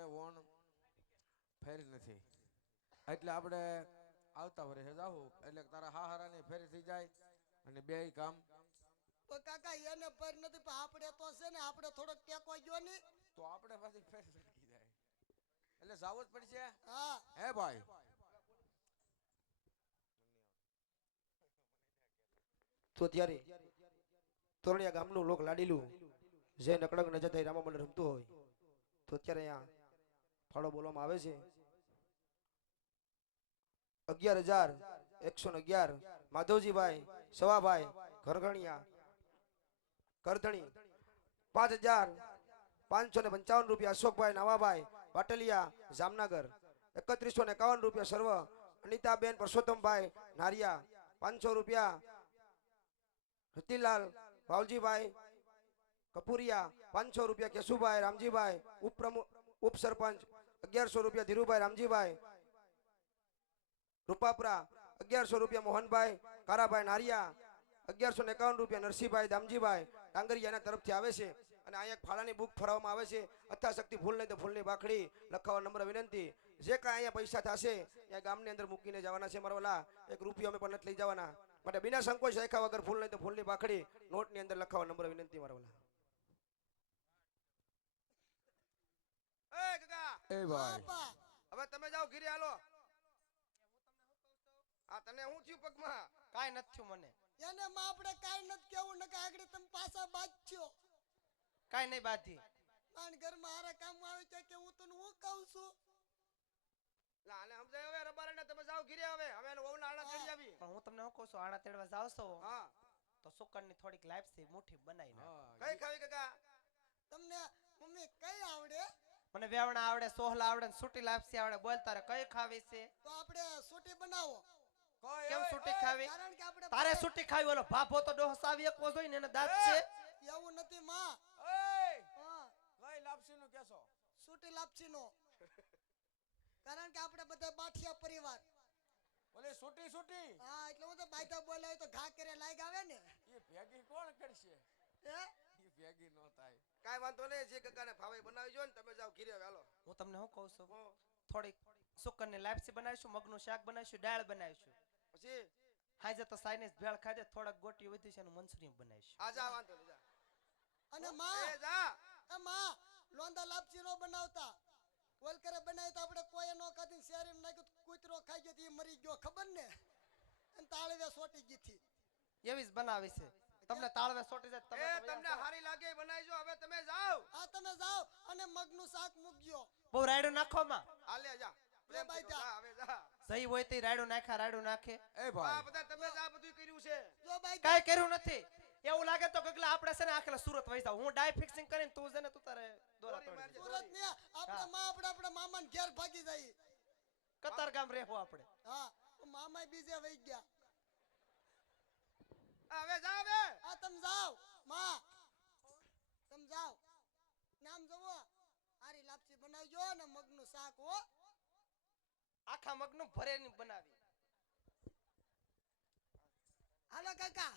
આપણે ઓણ ફેરી નથી એટલે આપણે આવતા વર્ષે જાવું એટલે તારા હાહારાની ફેરી થઈ જાય અને બેય કામ પણ કાકા એને પર નથી પણ આપણે તો છે ને આપણે થોડોક ટેકો ગયો ને તો આપણે પાછી ફેરી સટકી જાય એટલે જાવું જ પડશે હા હે ભાઈ તો ત્યારે તોરણિયા ગામનું લોક લાડીલું જે નકળંગ નજર થઈ રામા મંડળ રમતું હોય તો અત્યારે અહીંયા ફાળો બોલવામાં આવે છે 11,111 માધવજીભાઈ સવાભાઈ ઘરઘણિયા કરધણી 5,555 રૂપિયા અશોકભાઈ નવાભાઈ પાટલિયા જામનગર 3151 રૂપિયા સર્વ અનિતાબેન પરસોત્તમભાઈ નારિયા 500 રૂપિયા રતિલાલ ભાવજીભાઈ કપૂરિયા 500 રૂપિયા કેશુભાઈ રામજીભાઈ ઉપ સરપંચ 1100 રૂપિયા ધીરુભાઈ રામજીભાઈ રૂપાપરા 1100 રૂપિયા મોહનભાઈ કારાભાઈ નારિયા 1151 રૂપિયા નરસિંહભાઈ દામજીભાઈ ડાંગરિયાના તરફથી આવે છે અને અહીંયા એક ફાળાની બુક ફરાવવામાં આવે છે અથાશક્તિ ફૂલ નહીં તો ફૂલની બાખડી લખાવા નમ્ર વિનંતી જે કાંઈ અહીંયા પૈસા થશે એ ગામની અંદર મૂકીને જવાના છે મારા એક રૂપિયો અમે પણ નથી લઈ જવાના માટે બિના સંકોચ શેખા વગર ફૂલ નહીં તો ફૂલની બાખડી નોટની અંદર લખાવા નમ્ર વિનંતી મારા એ ભાઈ હવે તમે જાઓ ઘીરે હાલો આ તને હું થયું પગમાં કાઈ નથી થયું મને એને માં આપણે કાઈ નથી કેવું ન કે આગળ તમે પાછા બાજ્યો કાઈ નહીં બાધી માન ઘરમાં હારા કામ આવે છે કે હું તને હું કહું છું લા આને સમજાય હવે રબારને તમે જાઓ ઘીરે હવે અમે ઓવના આણા તેડી આવી પણ હું તમને શું કહું છું આણા તેડવા જાવ છો હા તો સુકરની થોડીક લાઈફ છે મુઠ્ઠી બનાવીને કઈ ખાવી કાકા તમને મમ્મી કઈ આવડે મને વેવણા આવડે સોહલા આવડે ને સૂટી લાપસી આવડે બોલ તારે કઈ ખાવી છે તો આપણે સૂટી બનાવો કેમ સૂટી ખાવી કારણ કે આપણે તારે સૂટી ખાવી ઓલો ભાભો તો ડોસાવી એકવો જોઈ ને એને દાંત છે એવું નથી માં ઓય હા કઈ લાપસીનું કેસો સૂટી લાપસીનો કારણ કે આપણે બધા બાઠિયા પરિવાર ઓલે છૂટી છૂટી હા એટલે હું તો બાયતા બોલાય તો ઘા કરે લાગ આવે ને એ ભેગી કોણ કરશે હે એ ભેગી નો થાય કાઈ વાંધો નહીં જે કાકાને ભાવે બનાવી જો ને તમે જાઓ ઘીરે હવે હાલો હું તમને શું કહું છું થોડીક સુકરની લાપસી બનાવીશું મગનું શાક બનાવીશું દાળ બનાવીશું પછી હાજે તો સાઈનેસ ભેળ ખાજે થોડાક ગોટી વધી છે ને મંચુરિયન બનાવીશું આ જા વાંધો નહીં જા અને માં એ જા એ માં લોંદા લાપસી નો બનાવતા વલકરે બનાવી તો આપણે કોઈ નો કાઢીને શેરીમાં નાખ્યું તો કૂતરો ખાઈ ગયો તો એ મરી ગયો ખબર ને અને તાળવે સોટી ગઈ થી એવી જ બનાવી છે તમને તાળવે સોટી જાય એ તમને હારી લાગે બનાવીજો હવે તમે જાઓ આ તમે જાઓ અને મગનું શાક મૂકજો બહુ રાયડું નાખો માં હાલે જા પ્રેમ બાઈ જા જા. હવે જા સહી હોય તે રાયડું નાખે એ આ ભાઈ બધા તમે જ આ બધું કર્યું છે જો બાઈ કાઈ કર્યું નથી એવું લાગે તો ગગલા આપણે છે ને આખલા સુરત વઈ જાવ હું ડાય ફિક્સિંગ કરીને તું છે ને તું તારે દોરા દોરી તોડી મારજે. સુરત ને આપણે માં આપણા મામાને ઘેર ભાગી જાય કતાર ગામ રહેવું આપણે હા મામા બીજે વઈ ગયા હવે જા હવે આ તમે જાઓ માં તમે જાઓ નામ જોવો હારી લાપસી બનાવજો ને મગનું શાક હો આખા મગનું ભરેની બનાવી હાલો કાકા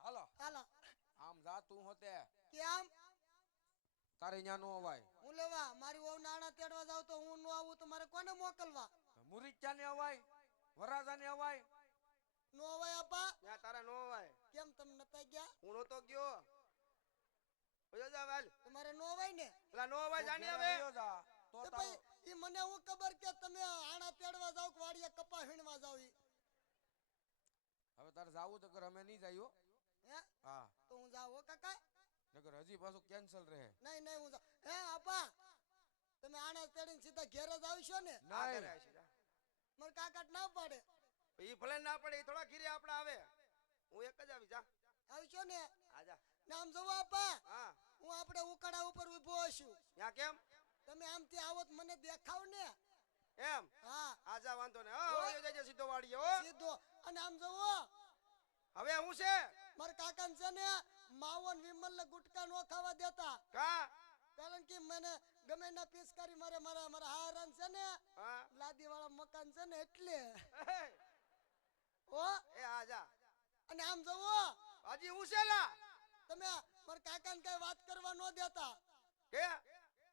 હાલો હાલો આમ જા તું હોતે કેમ તારે અહીંયા નો અવાય હું લેવા મારી વહુ નાણા તેડવા જાવ તો હું નો આવું તો મારે કોને મોકલવા મુરીચા ને અવાય વરાજા ને અવાય નો અવાય આપા ત્યાં તારા નો હોય કેમ તમે નતા ગયા હું નતો ગયો ઓય જા વાલ તમારે નો અવાય ને પેલા નો હોય જાને હવે વયો જા તો તો તારો ભાઈ ઈ મને હું ખબર કે તમે આણા તેડવા જાવ કે વાડીએ કપા વીણવા જાવ ઈ હવે તારે જાવું તો કર અમે નહીં જાયો હે હા તો હું જાવ હો કાકા નકર હજી પાછું કેન્સલ રહે નહીં નહીં હું જાવ હે આપા તમે આણા તેડીને સીધા ઘેર જ આવશો ને આ નહીં કરે છે જા. મને કાકા ના પાડે ઈ ભલે ના પડે ઈ થોડા ઘીરે આપણે આવે હું એક જ આવી જા આવશો ને આ જા નામ જોવો આપા હા હું આપણે ઉકડા ઉપર ઊભો હશું ત્યાં કેમ તમે આમથી આવો તો મને દેખાવ ને એમ હા આ જા વાંધો ને હા ઓય જજે સીધો વાડીએ હો સીધો અને આમ જોવો હવે હું છે મારા કાકાને છે ને માવન વિમલ ને ગુટકા નો ખાવા દેતા કા કારણ કે મને ગમે ના પિચકારી મારે મારા હારાન છે ને હા લાદી વાળા મકાન છે ને એટલે એ, ઓ એ આ જા અને આમ જોવો હજી હું છે લા તમે મારા કાકાને કઈ વાત કરવા ન દેતા કે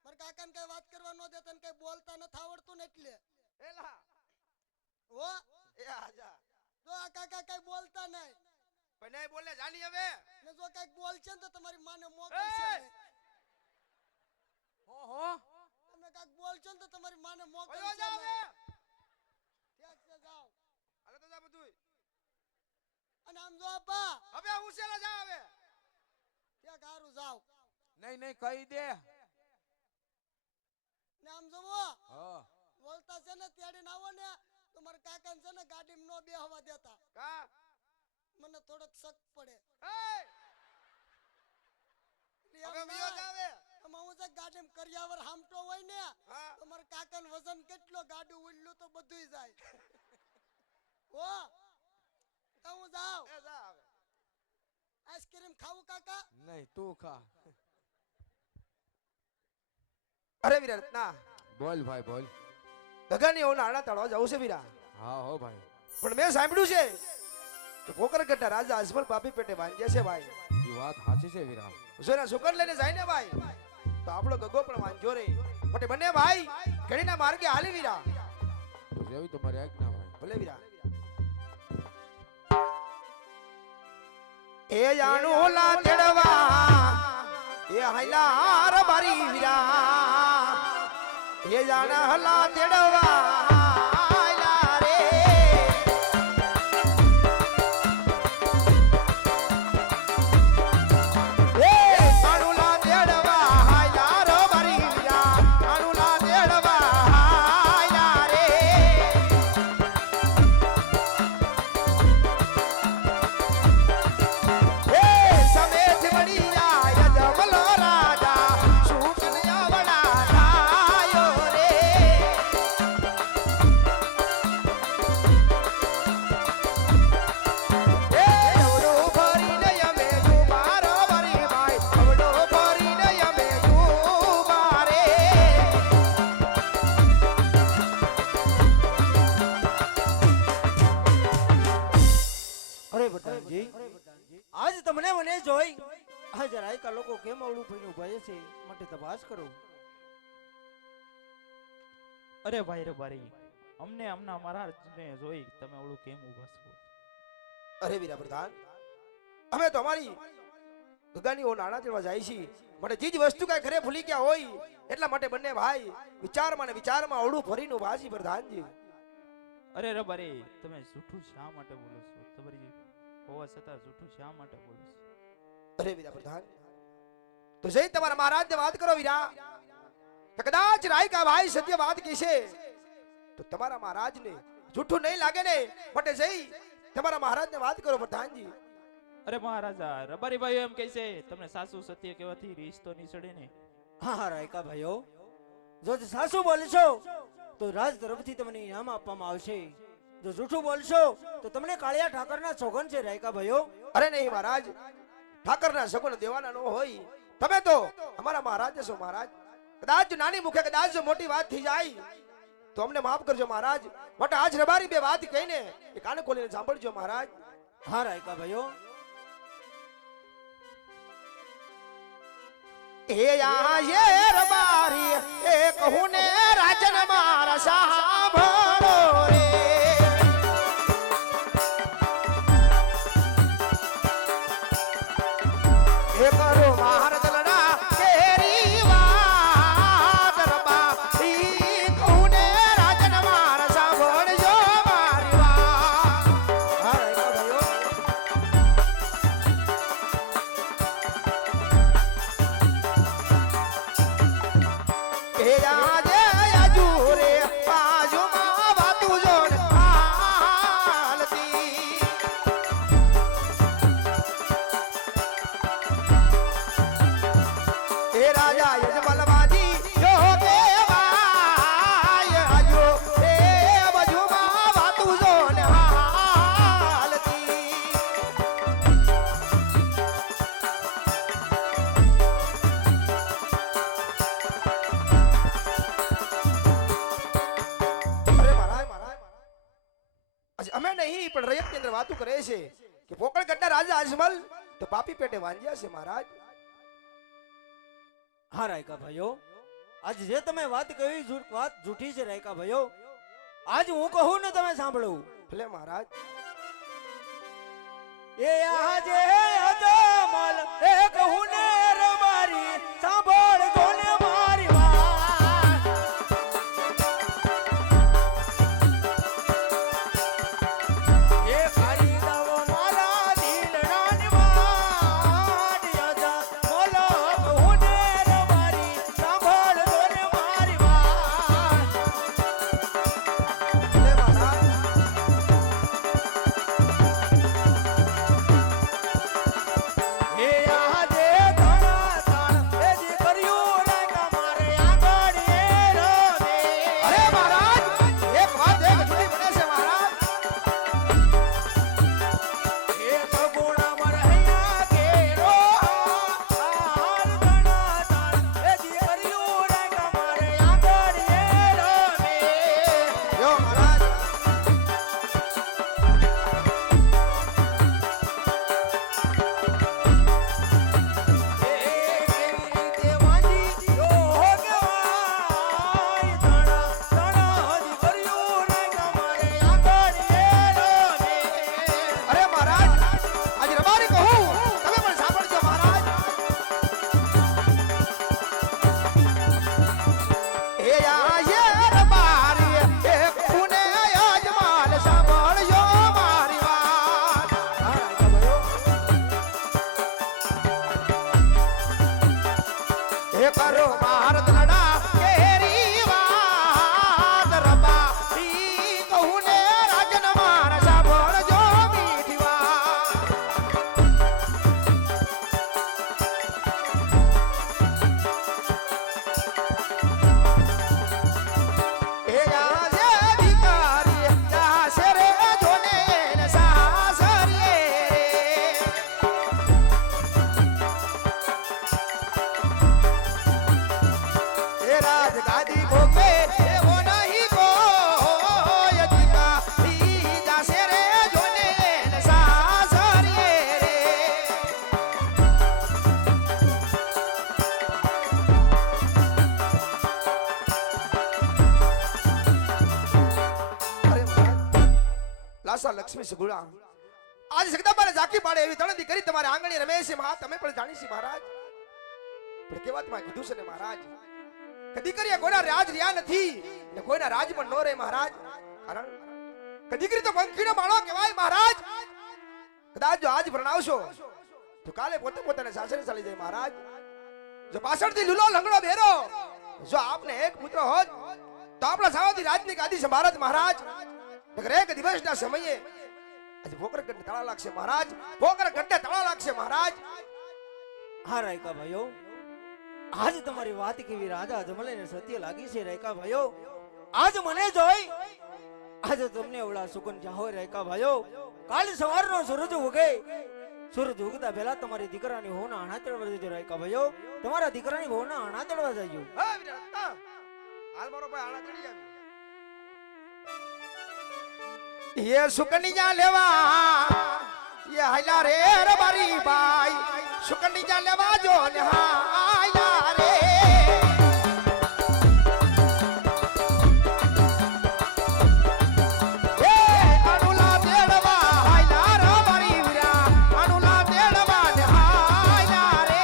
મારા તમારા કાકાને કઈ વાત કરવા ન દેતા ને કઈ બોલતા નથી આવડતું ને એટલે એલા હો એ આજા જો આ કાકા કઈ બોલતા નહીં પણ નહીં બોલે જાની હવે ને જો કઈક બોલશે ને તો તમારી માને મોકલશે એ! ને. હો તમે કઈક બોલશો ને તો તમારી માને ઓયો મોકલશે જા ને. હવે ઠેક છે, જાઓ. હાલે તો જા બધુંય અને આમ જો આપા હવે ઉસેલા જા હવે ઠેક હારું જાઓ. નહીં નહીં કહી દે ને આમ જોવો હા બોલતા છે ને તેડીને આવો ને તો મારા કાકાને છે ને ગાડીમાં નો બેહવા દેતા. કા મને થોડોક શક પડે એ એટલે એમ હવે ના. વિયો જા હવે આમાં હું છે ગાડીમાં કરિયાવર હામટો હોય ને હા તો મારા કાકાનું વજન કેટલો ગાડું ઉડલું તો બધુંય જાય. હો તો હું જાઉં. એ જા હવે આઈસ્ક્રીમ ખાવું કાકા? નહીં તું ખા અરે વીરા રત્ના બોલ ભાઈ બોલ ગગનની ઓના આડા તળવા જવું છે વીરા હા હો ભાઈ પણ મેં સાંભળ્યું છે કે પોકરગઢના રાજા અજમલ બાપી પેટે વાંજ્યા છે ભાઈ એ વાત સાચી છે વીરા જોના સુકન લઈને જાય ને ભાઈ તો આપણો ગગો પણ વાંજો રે પણ બંને ભાઈ ઘડીના માર્ગે હાલી વીરા તો જેવી તમારી આજ્ઞા ભાઈ ભલે વીરા એ જાણું લા તેડવા એ હાઈલા ર બારી વીરા એ જાણ હલા તેડવા હાઈલા રે એ આણુલા તેડવા હાઈલા ર બારી વીરા આણુલા તેડવા હાઈલા રે સમેત મણિયા યજમલો રાજા સુકન્યા વડા થાયો રે એ અવડો ભરીને અમે દુબારો ભરી ભાઈ અવડો ભરીને અમે દુબારે અરે બટાજી આજ તમને મને જોઈ આજ રાયકા લોકો કેમ અવળું ભઈનું ભય છે માટે તપાસ કરો. અરે ભાઈ રે ભાઈ અમને હમણાં મહારાજને જોઈ તમે ઓલું કેમ ઊભા છો? અરે વીરા પ્રધાન અમે તો અમારી ગગાની ઓ નાણા તેડવા જાય છીએ માટે જે જ વસ્તુ કાંઈ ઘરે ભૂલી ગયા હોય એટલા માટે બંને ભાઈ વિચારમાં ને વિચારમાં અવળું ભરીનું ભાજી પ્રધાનજી અરે રે ભાઈ તમે જૂઠું શા માટે બોલો છો? તમારી હોવા છતાં જૂઠું શા માટે બોલો છો? અરે વીરા પ્રધાન તો જઈ તમારા મહારાજને વાત કરો વીરા કે કદાચ રાયકા ભાઈ સત્ય વાત કહેશે તો તમારા મહારાજને જૂઠું નહીં લાગે ને માટે જઈ તમારા મહારાજને વાત કરો પ્રધાનજી અરે મહારાજા રબારી ભાઈ એમ કહે છે તમને સાસુ સત્ય કહેવાથી રીસ તો નહીં ચડે ને? હા હા રાયકા ભાઈઓ જો સાસુ બોલશો તો રાજ તરફથી તમને ઇનામ આપવામાં આવશે. જો જૂઠું બોલશો તો તમને કાળિયા ઠાકરના સોગન છે રાયકા ભાઈઓ. અરે નહીં મહારાજ ઠાકરના સગુણ દેવાના ન હોય તમે તો અમારા મહારાજ છો મહારાજ કદાચ જો નાની મુખે કદાચ જો મોટી વાત થઈ જાય તો અમને માફ કરજો મહારાજ માટે આજ રબારી બે વાત કહીને એ કાને ખોલીને સાંભળજો મહારાજ હા રાયકા ભાઈઓ એ આ યે રબારી એ કહું ને રાજન મારા સાંભળો રે એ કરો માર દલડા કેરી વાત રબારી કહું ને રાજન મારા સાંભળજો મારી વાત હા રાયકા ભાઈઓ એ આજે આજુરે બાજુમાં વાતું જોડ હાલતી એ રાજા યજમલવાજી યોગે વાય આજુ એ બાજુમાં વાતું જોડ હાલતી અરે મહારાજ આજે અમે નહીં પણ રયતની અંદર વાતો કરે છે કે પોકળગઢના રાજા અજમલ તો પાપી પેટે વાંજ્યા છે મહારાજ હા રાયકા ભાઈઓ આજ જે તમે વાત કહી વાત જૂઠી છે રાયકા ભાઈઓ. આજ હું કહું ને તમે સાંભળો. ભલે મહારાજ. એ આજે અજમલ એ કહું ને રબારી સાંભળજો ને મારી વાત. એ કરી દવ મારા દિલડાની વાત. અજમલ કહું ને રબારી સાંભળજો ને મારી વાત. ભલે મહારાજ. એ આજે ઘણા તાણ એ દીકરીઓ રાયકા મારે આગળ એ રમે. અરે મહારાજ એક વાત એક જુદી બને છે મહારાજ. એ સગુણા મરહૈયા કેરો હાર ઘણા તાણ એ દીકરીઓ રાયકા મારે આગળ એ રમે. જો મહારાજ. અરે મહારાજ આજ રબારી કહું તમે પણ સાંભળજો મહારાજ. એ આયે રબારી એ પુને અજમાલ સાંભળજો મારી વાત. એ કરો ભારત લડા કેરી વાત રબારી કહું ને રાજન માર સાંભળજો મીઠી વાત. એ આજે ભિખારી જાશે રે જોને ને સાસરીએ. એ રાજ ગાદી ભોગે એવો નહીં કોઈ અધિકારી જાશે રે જોને ને સાસરીએ રે. અરે મહારાજ લાસા લક્ષ્મી સગુણા આજ જગદંબાને ઝાંકી પાડે એવી તણદી કરી તમારે આંગણે રમે છે મા. તમે પણ જાણી છે મહારાજ. પણ કેવાતમાં કીધું છે ને મહારાજ કદી કરીએ કોઈના રાજ રહ્યા નથી ને કોઈના રાજ પણ નો રહે મહારાજ. કારણ કદી કરી તો પંખીનો માળો કહેવાય મહારાજ. કદાચ જો આજ ભરણાવશો તો કાલે પોતે પોતાને સાસરે ચાલી જાય મહારાજ. જો પાછળથી લૂલો લંગડો બેરો જો આપને એક પુત્ર હોત તો આપણા સાવથી રાજની ગાદી સંભાળત મહારાજ. નકર એક દિવસના સમયે આજે ભોકરગઢને તાળા લાગશે મહારાજ. ભોકરગઢને તાળા લાગશે મહારાજ. હા રાયકા ભાઈઓ, આજ તમારી વાત કેવી રાજા અજમલે ને સત્ય લાગી છે રાયકા ભાઈઓ. આજ મને જોઈ આજે તમને એવડા સુકન જાહો રાયકા ભાઈઓ. કાલ સવારનો સૂરજ ઉગે, સૂરજ ઉગતા પહેલા તમારી દીકરાની હોના આણા તળવા જજો રાયકા ભાઈઓ. તમારા દીકરાની હોના આણા તળવા જજો. હા વિરાટતા હાલ મારો ભાઈ આણા ચડી આવી. ये सुकनिया लेवा ये हाइला रे रबारी बाई सुकनिया लेवा जो ने हाइला रे ए अनुला देड़वा हाइला रबारी वीरा अनुला देड़वा ने हाइला रे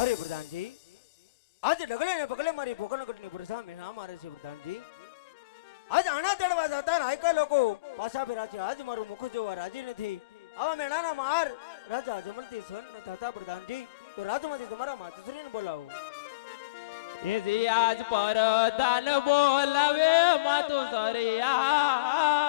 અરે પ્રધાનજી, આજ ડગલે ને પગલે મારી ભોકનગઢની પ્રજા મેના મારે છે પ્રધાનજી. આજ આણા તેડવા જતા રાયકા લોકો પાછા ફેરા છે. આજ મારું મુખ જોવા રાજી નથી. આવા મેણાના માર રાજા અજમલથી સહન ન થતા પ્રધાનજી. તો રાજમાંથી તમારા માતુશ્રીને બોલાવો. એ જી આજ પર દાન બોલાવે માતું સરિયા